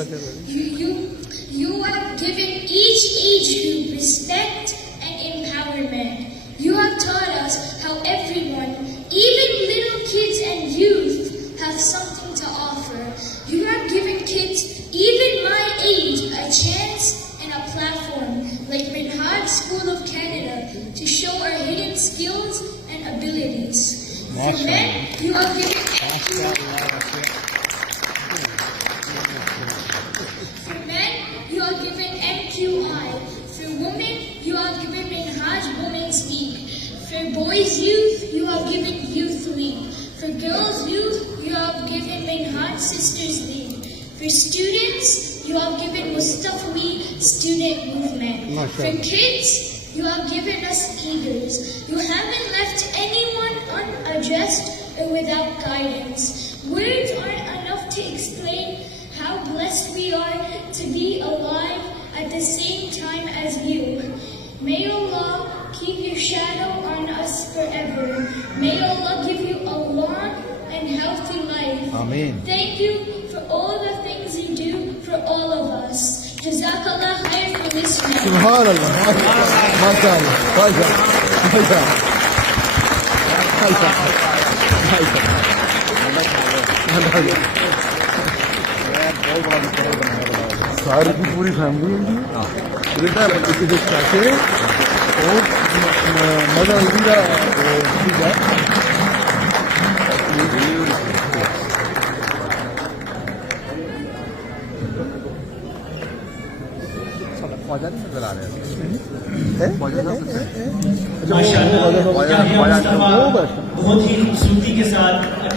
You have given each age group respect and empowerment. You have taught us how everyone, even little kids and youth, have something to offer. You have given kids, even my age, a chance and a platform, like Minhaj School of Canada, to show our hidden skills and abilities. For men, you have given MQI. For women, you have given Minhaj Women's League. For boys' youth, you have given Youth League. For girls' youth, you have given Minhaj Sisters League. For students, you have given Mustafa Student Movement. For kids, you have given us leaders. You haven't left anyone unaddressed or without guidance. Words aren't enough to explain how blessed we are to be alive at the same time as you. May Allah keep your shadow on us forever. May Allah give you a long and healthy life. Ameen. Thank you for all the things you do for all of us. Jazakallah khair for listening. Subhanallah. MashaAllah. ساری کی پوری family ہے بیٹا کسی کے چاچے اور mother علی کا نظر آ رہے ہیں ماشاء اللہ بہت ہی خوبصورتی کے ساتھ